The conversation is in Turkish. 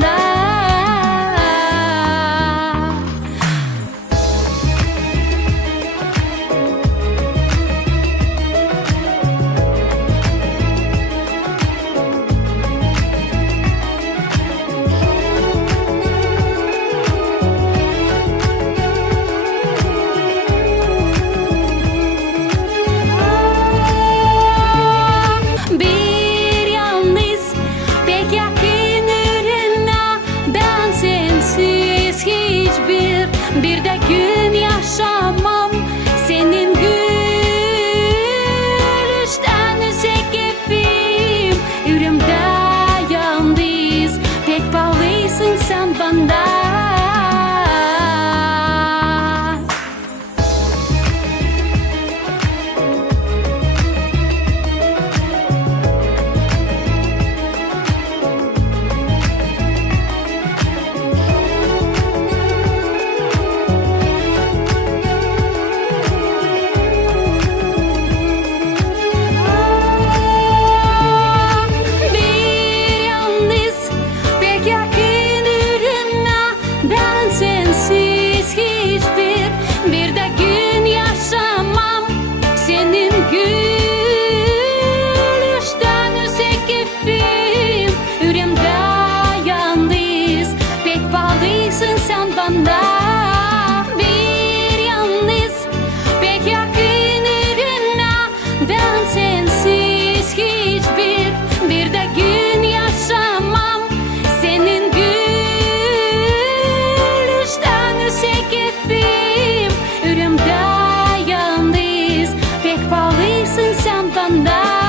bana. Bir de gün yaşamam senin gülüşten çekefim. Yüreğimde yalnız pek bağlısın sen bana. Sensiz bir de gün yaşamam senin gülüşten çekefim. Yüreğimde yalnız pek bağlısın sen bana. Bir yalnız pek yakın ürüne, ben sensiz bir de gün yaşamam senin çekefim. Yüreğimde yalnız pek bağlısın sen bana.